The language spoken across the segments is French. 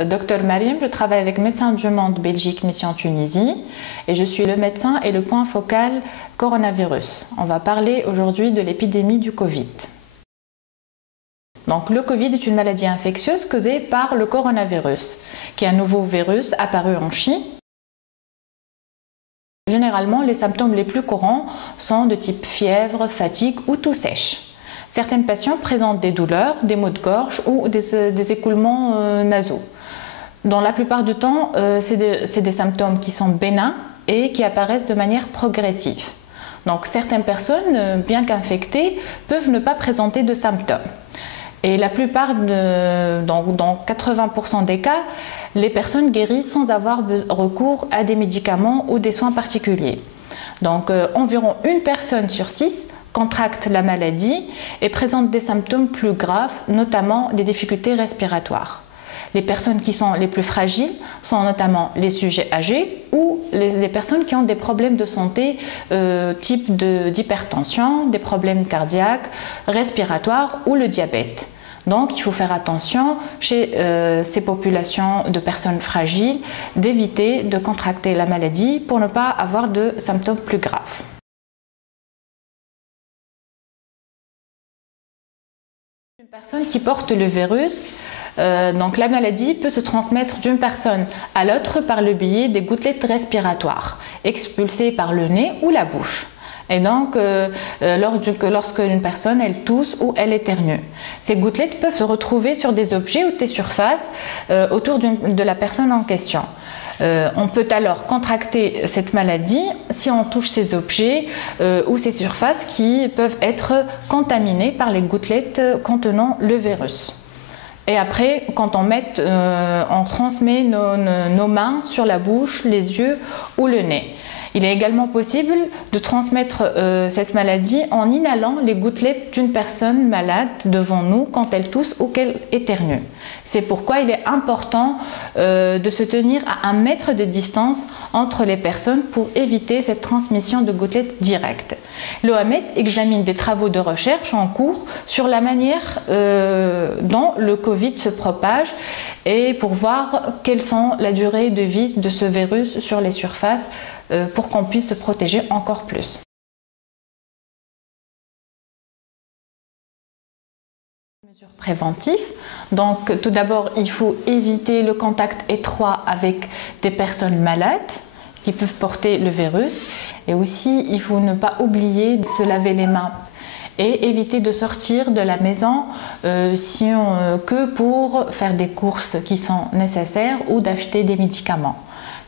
Docteur Mariam, je travaille avec Médecins du Monde Belgique Mission Tunisie et je suis le médecin et le point focal coronavirus. On va parler aujourd'hui de l'épidémie du Covid. Donc, le Covid est une maladie infectieuse causée par le coronavirus, qui est un nouveau virus apparu en Chine. Généralement, les symptômes les plus courants sont de type fièvre, fatigue ou toux sèche. Certains patients présentent des douleurs, des maux de gorge ou des écoulements nasaux. Dans la plupart du temps, c'est des symptômes qui sont bénins et qui apparaissent de manière progressive. Donc, certaines personnes, bien qu'infectées, peuvent ne pas présenter de symptômes. Et la plupart, dans 80% des cas, les personnes guérissent sans avoir recours à des médicaments ou des soins particuliers. Donc, environ une personne sur 6 contracte la maladie et présente des symptômes plus graves, notamment des difficultés respiratoires. Les personnes qui sont les plus fragiles sont notamment les sujets âgés ou les personnes qui ont des problèmes de santé type d'hypertension, des problèmes cardiaques, respiratoires ou le diabète. Donc, il faut faire attention chez ces populations de personnes fragiles d'éviter de contracter la maladie pour ne pas avoir de symptômes plus graves. Une personne qui porte le virus, donc la maladie peut se transmettre d'une personne à l'autre par le biais des gouttelettes respiratoires expulsées par le nez ou la bouche. Et donc, lorsque une personne elle tousse ou elle éternue, ces gouttelettes peuvent se retrouver sur des objets ou des surfaces autour de la personne en question. On peut alors contracter cette maladie si on touche ces objets ou ces surfaces qui peuvent être contaminées par les gouttelettes contenant le virus. Et après, quand on transmet nos mains sur la bouche, les yeux ou le nez. Il est également possible de transmettre cette maladie en inhalant les gouttelettes d'une personne malade devant nous quand elle tousse ou qu'elle éternue. C'est pourquoi il est important de se tenir à 1 mètre de distance entre les personnes pour éviter cette transmission de gouttelettes directes. L'OMS examine des travaux de recherche en cours sur la manière dont le Covid se propage et pour voir quelle est la durée de vie de ce virus sur les surfaces pour qu'on puisse se protéger encore plus. Mesures préventives. Donc, tout d'abord, il faut éviter le contact étroit avec des personnes malades qui peuvent porter le virus. Et aussi, il faut ne pas oublier de se laver les mains et éviter de sortir de la maison que pour faire des courses qui sont nécessaires ou d'acheter des médicaments.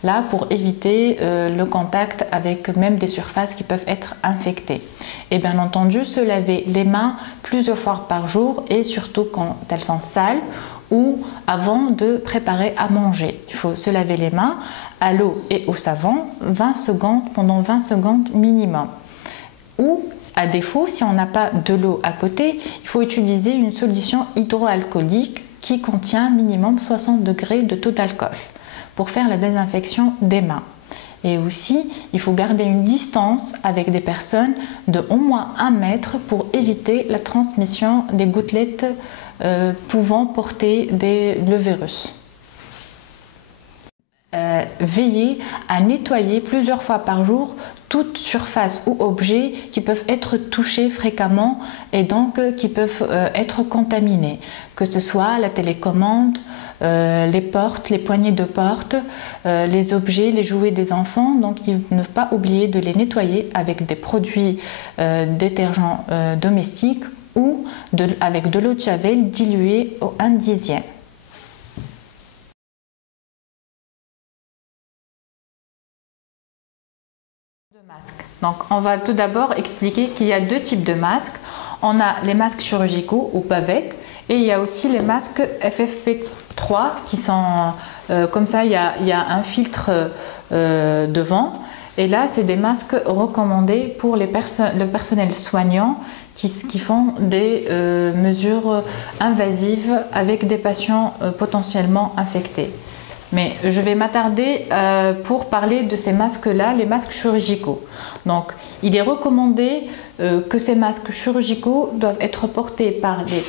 Là, pour éviter le contact avec même des surfaces qui peuvent être infectées. Et bien entendu, se laver les mains plusieurs fois par jour et surtout quand elles sont sales ou avant de préparer à manger. Il faut se laver les mains à l'eau et au savon 20 secondes, pendant 20 secondes minimum. Ou, à défaut, si on n'a pas de l'eau à côté, il faut utiliser une solution hydroalcoolique qui contient minimum 60 degrés de taux d'alcool pour faire la désinfection des mains. Et aussi, il faut garder une distance avec des personnes de au moins 1 mètre pour éviter la transmission des gouttelettes pouvant porter le virus. Veillez à nettoyer plusieurs fois par jour toute surface ou objet qui peuvent être touchés fréquemment et donc qui peuvent être contaminés, que ce soit la télécommande, les portes, les poignées de porte, les objets, les jouets des enfants. Donc, ne pas oublier de les nettoyer avec des produits détergents domestiques ou avec de l'eau de javel diluée au 1/10. Donc, on va tout d'abord expliquer qu'il y a 2 types de masques. On a les masques chirurgicaux ou bavettes et il y a aussi les masques FFP3 qui sont comme ça, il y a un filtre devant. Et là, c'est des masques recommandés pour le personnel soignant qui font des mesures invasives avec des patients potentiellement infectés. Mais je vais m'attarder pour parler de ces masques-là, les masques chirurgicaux. Donc, il est recommandé que ces masques chirurgicaux doivent être portés par les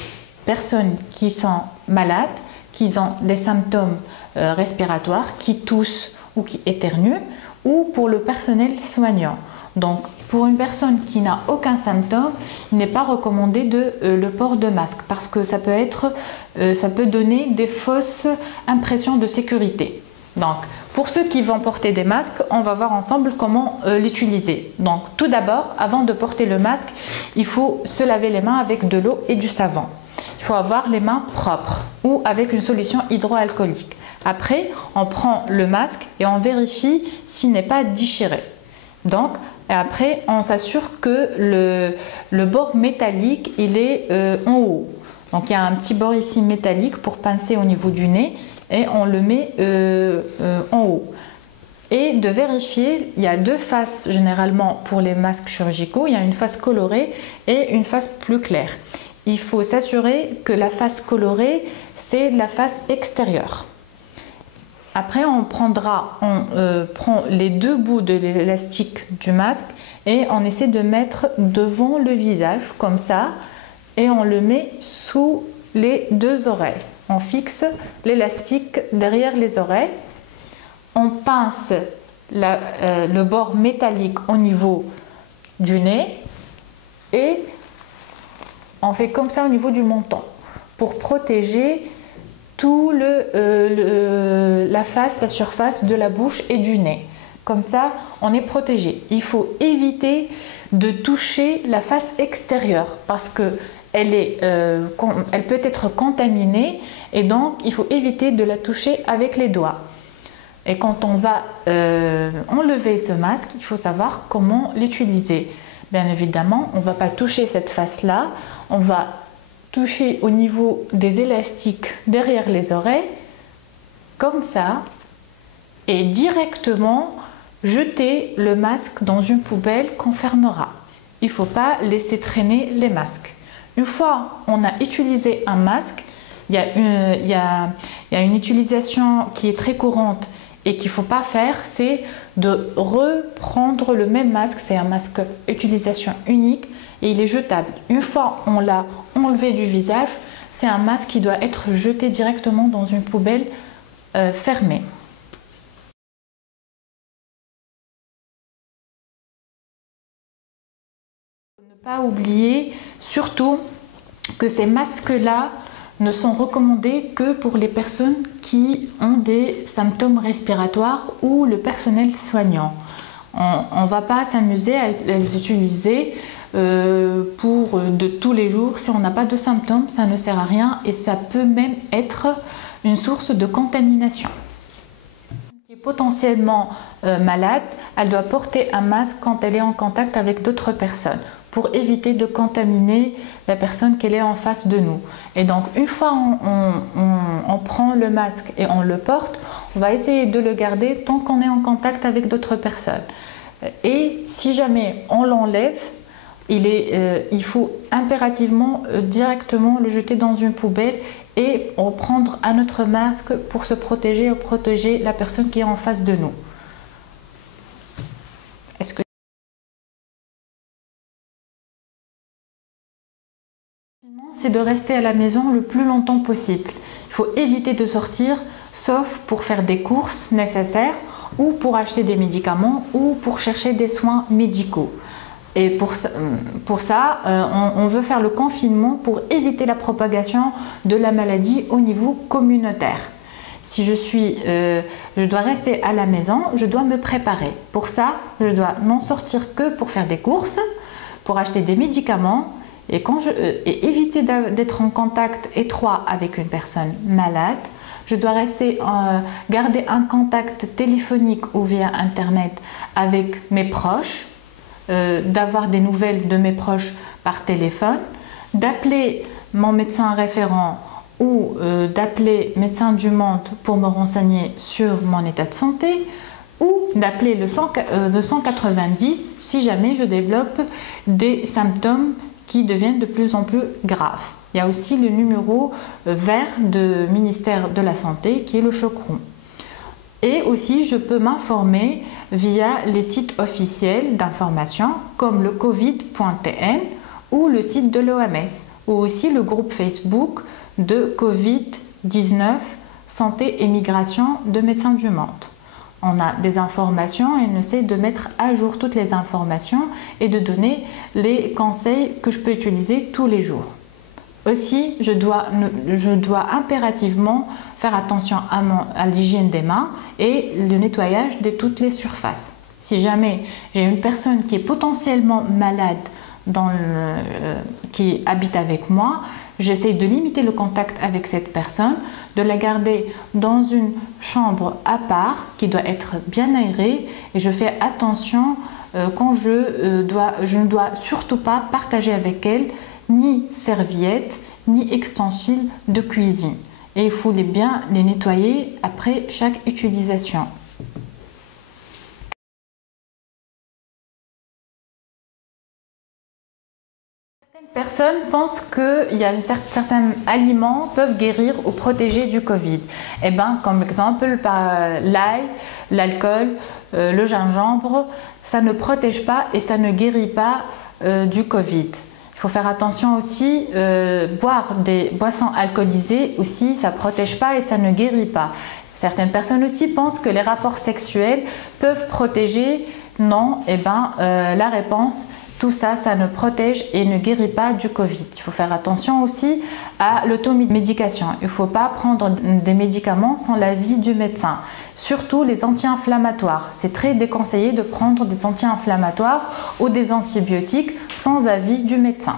personnes qui sont malades, qui ont des symptômes respiratoires, qui toussent ou qui éternuent, ou pour le personnel soignant. Donc, pour une personne qui n'a aucun symptôme, il n'est pas recommandé le port de masque parce que ça peut donner des fausses impressions de sécurité. Donc, pour ceux qui vont porter des masques, on va voir ensemble comment l'utiliser. Donc, tout d'abord, avant de porter le masque, il faut se laver les mains avec de l'eau et du savon. Il faut avoir les mains propres ou avec une solution hydroalcoolique. Après, on prend le masque et on vérifie s'il n'est pas déchiré. Donc, après, on s'assure que le bord métallique, il est en haut. Donc, il y a un petit bord ici métallique pour pincer au niveau du nez et on le met en haut. Et de vérifier, il y a deux faces généralement pour les masques chirurgicaux. Il y a une face colorée et une face plus claire. Il faut s'assurer que la face colorée, c'est la face extérieure. Après, on prend les deux bouts de l'élastique du masque et on essaie de mettre devant le visage, comme ça, et on le met sous les deux oreilles. On fixe l'élastique derrière les oreilles. On pince le bord métallique au niveau du nez et on fait comme ça au niveau du menton pour protéger tout la surface de la bouche et du nez. Comme ça, on est protégé. Il faut éviter de toucher la face extérieure parce que elle peut être contaminée et donc il faut éviter de la toucher avec les doigts. Et quand on va enlever ce masque, il faut savoir comment l'utiliser. Bien évidemment, on ne va pas toucher cette face-là, on va toucher au niveau des élastiques derrière les oreilles, comme ça, et directement jeter le masque dans une poubelle qu'on fermera. Il ne faut pas laisser traîner les masques. Une fois on a utilisé un masque, il y a une utilisation qui est très courante et qu'il ne faut pas faire, c'est de reprendre le même masque. C'est un masque utilisation unique et il est jetable. Une fois on l'a enlevé du visage, c'est un masque qui doit être jeté directement dans une poubelle fermée. Ne pas oublier surtout que ces masques-là ne sont recommandés que pour les personnes qui ont des symptômes respiratoires ou le personnel soignant. On ne va pas s'amuser à les utiliser pour de tous les jours. Si on n'a pas de symptômes, ça ne sert à rien et ça peut même être une source de contamination. Qui est potentiellement malade, elle doit porter un masque quand elle est en contact avec d'autres personnes pour éviter de contaminer la personne qu'elle est en face de nous. Et donc, une fois on prend le masque et on le porte, on va essayer de le garder tant qu'on est en contact avec d'autres personnes. Et si jamais on l'enlève, il faut impérativement directement le jeter dans une poubelle et prendre un autre masque pour se protéger ou protéger la personne qui est en face de nous. C'est de rester à la maison le plus longtemps possible. Il faut éviter de sortir, sauf pour faire des courses nécessaires ou pour acheter des médicaments ou pour chercher des soins médicaux. Et pour ça, on veut faire le confinement pour éviter la propagation de la maladie au niveau communautaire. Si je dois rester à la maison, je dois me préparer. Pour ça, je dois non sortir que pour faire des courses, pour acheter des médicaments et éviter d'être en contact étroit avec une personne malade. Je dois garder un contact téléphonique ou via Internet avec mes proches, d'avoir des nouvelles de mes proches par téléphone, d'appeler mon médecin référent ou d'appeler Médecins du Monde pour me renseigner sur mon état de santé ou d'appeler le 190 si jamais je développe des symptômes qui deviennent de plus en plus graves. Il y a aussi le numéro vert du ministère de la Santé qui est le Chocron. Et aussi, je peux m'informer via les sites officiels d'information comme le covid.tn ou le site de l'OMS ou aussi le groupe Facebook de Covid 19, santé et migration de Médecins du Monde. On a des informations et on essaie de mettre à jour toutes les informations et de donner les conseils que je peux utiliser tous les jours. Aussi, je dois impérativement faire attention à l'hygiène des mains et le nettoyage de toutes les surfaces. Si jamais j'ai une personne qui est potentiellement malade qui habite avec moi, j'essaie de limiter le contact avec cette personne, de la garder dans une chambre à part qui doit être bien aérée et je fais attention quand je ne dois surtout pas partager avec elle ni serviettes ni ustensiles de cuisine. Et il faut bien les nettoyer après chaque utilisation. Certaines personnes pensent que certains aliments peuvent guérir ou protéger du Covid. Eh bien, comme exemple, l'ail, l'alcool, le gingembre, ça ne protège pas et ça ne guérit pas du Covid. Il faut faire attention aussi, boire des boissons alcoolisées aussi, ça ne protège pas et ça ne guérit pas. Certaines personnes aussi pensent que les rapports sexuels peuvent protéger. Non, eh bien, la réponse, tout ça, ça ne protège et ne guérit pas du Covid. Il faut faire attention aussi à l'automédication. Il ne faut pas prendre des médicaments sans l'avis du médecin. Surtout les anti-inflammatoires. C'est très déconseillé de prendre des anti-inflammatoires ou des antibiotiques sans avis du médecin.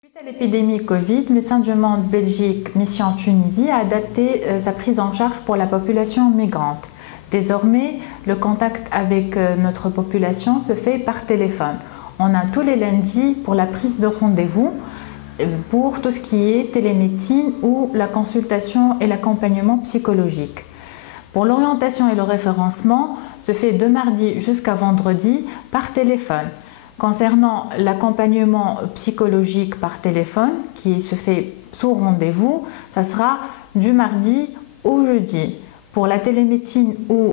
Suite à l'épidémie Covid, Médecins du Monde Belgique Mission Tunisie a adapté sa prise en charge pour la population migrante. Désormais, le contact avec notre population se fait par téléphone. On a tous les lundis pour la prise de rendez-vous pour tout ce qui est télémédecine ou la consultation et l'accompagnement psychologique. Pour l'orientation et le référencement, se fait de mardi jusqu'à vendredi par téléphone. Concernant l'accompagnement psychologique par téléphone, qui se fait sous rendez-vous, ça sera du mardi au jeudi. Pour la télémédecine ou